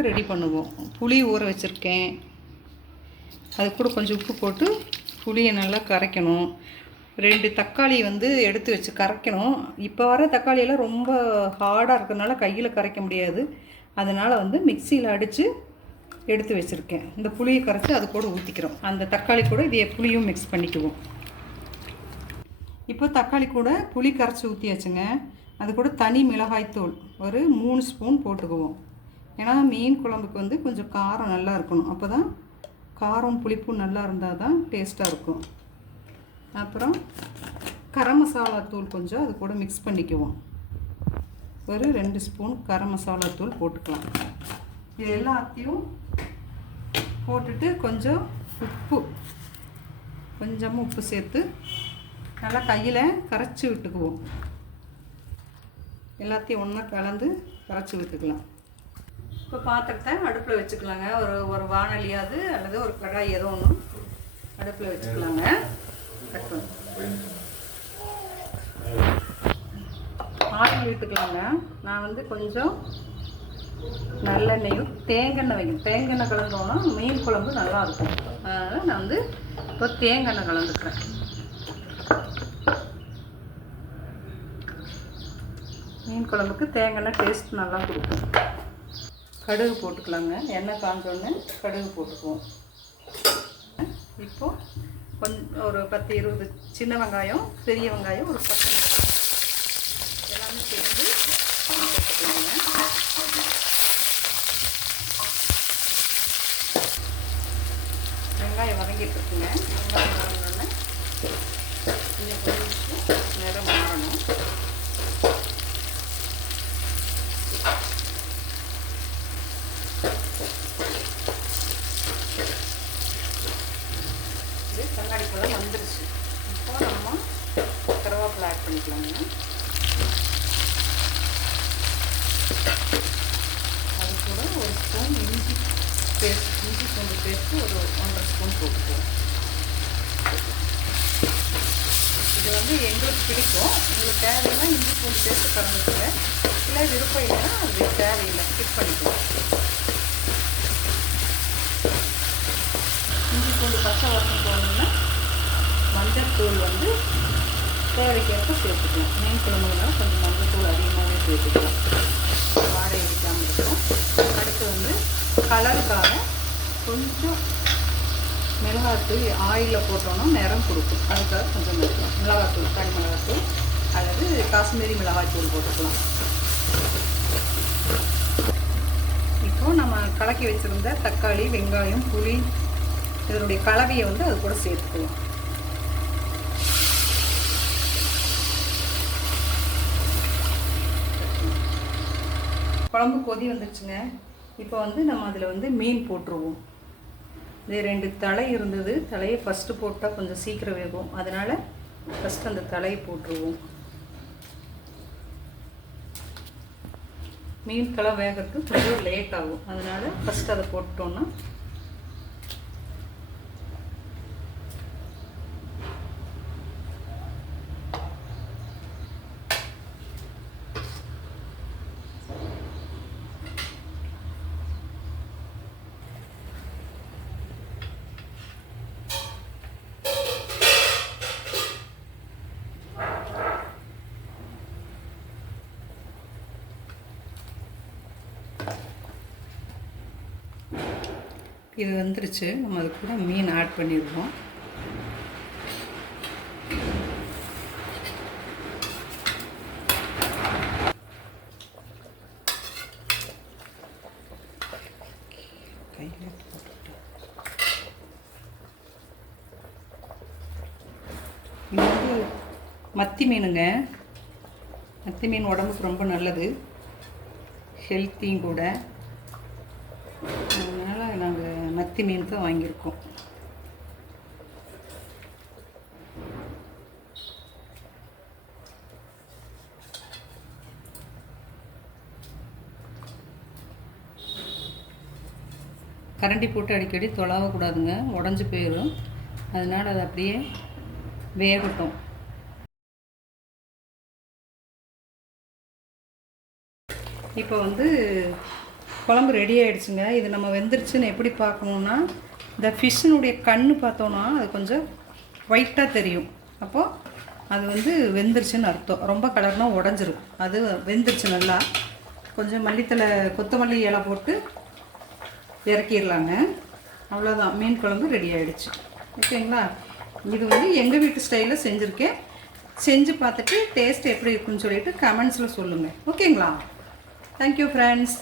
குழம்புக்கு ரெடி பண்ணுவோம். புளி ஊற வச்சுருக்கேன். அது கூட கொஞ்சம் உப்பு போட்டு புளியை நல்லா கரைக்கணும். 2 தக்காளி வந்து எடுத்து வச்சு கரைக்கணும். இப்போ வர தக்காளியெல்லாம் ரொம்ப ஹார்டாக இருக்கிறதுனால கையில் கரைக்க முடியாது. அதனால் வந்து மிக்சியில் அடித்து எடுத்து வச்சுருக்கேன். இந்த புளியை கரைச்சி அது கூட ஊற்றிக்கிறோம். அந்த தக்காளி கூட இதை புளியும் மிக்ஸ் பண்ணிக்குவோம். இப்போ தக்காளி கூட புளி கரைச்சி ஊற்றியாச்சுங்க. அது கூட தனி மிளகாய்த்தூள் ஒரு 3 ஸ்பூன் போட்டுக்குவோம். ஏன்னா மீன் குழம்புக்கு வந்து கொஞ்சம் காரம் நல்லா இருக்கணும். அப்போ தான் காரம் புளிப்பும் நல்லா இருந்தால் தான் டேஸ்ட்டாக இருக்கும். அப்புறம் கரம் மசாலா தூள் கொஞ்சம் அது கூட மிக்ஸ் பண்ணிக்குவோம். ஒரு 2 ஸ்பூன் கரம் மசாலா தூள் போட்டுக்கலாம். இது எல்லாத்தையும் போட்டுட்டு கொஞ்சம் கொஞ்சமாக உப்பு சேர்த்து நல்லா கையில் கரைச்சி விட்டுக்குவோம். எல்லாத்தையும் ஒன்றா கலந்து கரைச்சி விட்டுக்கலாம். இப்போ பாத்திரத்தை அடுப்பில் வச்சுக்கலாங்க. ஒரு வானலியாவது அல்லது ஒரு கடாய் ஏதோ ஒன்று அடுப்பில் வச்சுக்கலாங்க. ஆயில் விட்டுக்கலாங்க. நான் வந்து கொஞ்சம் நல்லெண்ணெயும் தேங்காய் வைக்கணும். தேங்காய் கலந்தோன்னா மீன் குழம்பு நல்லாயிருக்கும். அதனால் நான் வந்து இப்போ தேங்காய் கலந்துக்கிறேன். மீன் குழம்புக்கு தேங்காய் டேஸ்ட் நல்லா கொடுக்கும். கடுகு போட்டுக்கலாங்க. எண்ணெய் காஞ்சோடனே கடுகு போட்டுக்குவோம். இப்போது கொஞ்சம் ஒரு 10-20 சின்ன வெங்காயம், பெரிய வெங்காயம், ஒரு 10 எல்லாமே சேர்ந்து போட்டுக்கலாங்க. வெங்காயம் வதங்கிட்டு இருக்குங்க. வெங்காயம் வதங்கினோடனே இன்னும் கொஞ்சம் நிறம் மாறணும். கண்ணாடி பழம் வந்துருச்சு. இப்போ நம்ம கருவேப்பிலை ஆட் பண்ணிக்கலாங்க. அது கூட ஒரு ஸ்பூன் இஞ்சி பூண்டு பேஸ்ட்டு ஒரு 1.5 ஸ்பூன் போட்டுக்குவோம். இது வந்து எங்களுக்கு பிடிக்கும். உங்களுக்கு தேவைன்னா இஞ்சி பூண்டு பேஸ்ட்டு கலந்துக்குவேன். இல்லை விருப்பம் இல்லைன்னா அது தேவையில்லை, ஸ்கிப் பண்ணிக்குவோம். இஞ்சி பூண்டு பச்சை வாசம் போகணும்னா மஞ்சள் தூள் வந்து தேவைக்கேற்ப சேர்த்துக்கலாம். மீன் குழம்புனால கொஞ்சம் மஞ்சள் தூள் அதிகமாகவே சேர்த்துக்கலாம். வாடகை அடிக்காமல் இருக்கும். அடுத்து வந்து கலருக்காக கொஞ்சம் மிளகாத்தூள் ஆயிலில் போட்டோன்னா நிறம் கொடுக்கும். அதுக்காக கொஞ்சம் மிளகாத்தூள், தனி மிளகாத்தூள் அல்லது காஷ்மீரி மிளகாய்த்தூள் போட்டுக்கலாம். இப்போது நம்ம கலக்கி வச்சுருந்த தக்காளி, வெங்காயம், புளி இதனுடைய கலவையை வந்து அது கூட சேர்த்துக்கலாம். குழம்பு கொதி வந்துடுச்சுங்க. இப்போ வந்து நம்ம அதில் வந்து மீன் போட்டுருவோம். இது 2 தலை இருந்தது. தலையை ஃபஸ்ட்டு போட்டால் கொஞ்சம் சீக்கிரம் வேகும். அதனால் ஃபஸ்ட்டு அந்த தலையை போட்டுருவோம். மீன் தலை வேகிறதுக்கு கொஞ்சம் லேட் ஆகும். அதனால் ஃபஸ்ட்டு அதை போட்டோன்னா இது வந்துருச்சு. நம்ம அது கூட மீன் ஆட் பண்ணிடுவோம். இது வந்து மத்தி மீனுங்க. மத்தி மீன் உடம்புக்கு ரொம்ப நல்லது, ஹெல்த்தியும் கூட. அதனால் நாங்கள் மத்தி மீன் தான் வாங்கியிருக்கோம். கரண்டி போட்டு அடிக்கடி தொலாவக்கூடாதுங்க, உடஞ்சி போயிடும். அதனால் அது அப்படியே வேகட்டும். இப்போ வந்து குழம்பு ரெடி ஆகிடுச்சுங்க. இது நம்ம வெந்துருச்சுன்னு எப்படி பார்க்கணுன்னா, இந்த ஃபிஷ்ஷினுடைய கண்ணு பார்த்தோன்னா அது கொஞ்சம் ஒயிட்டாக தெரியும். அப்போது அது வந்து வெந்துருச்சுன்னு அர்த்தம். ரொம்ப கலர்னால் உடஞ்சிரும். அது வெந்துருச்சு நல்லா. கொஞ்சம் மல்லித்தலை கொத்தமல்லி இலை போட்டு இறக்கிடலாங்க. அவ்வளோதான், மீன் குழம்பு ரெடி ஆகிடுச்சு. ஓகேங்களா? இது வந்து எங்கள் வீட்டு ஸ்டைலில் செஞ்சுருக்கேன். செஞ்சு பார்த்துட்டு டேஸ்ட் எப்படி இருக்குன்னு சொல்லிவிட்டு கமெண்ட்ஸில் சொல்லுங்கள். ஓகேங்களா? Thank you friends.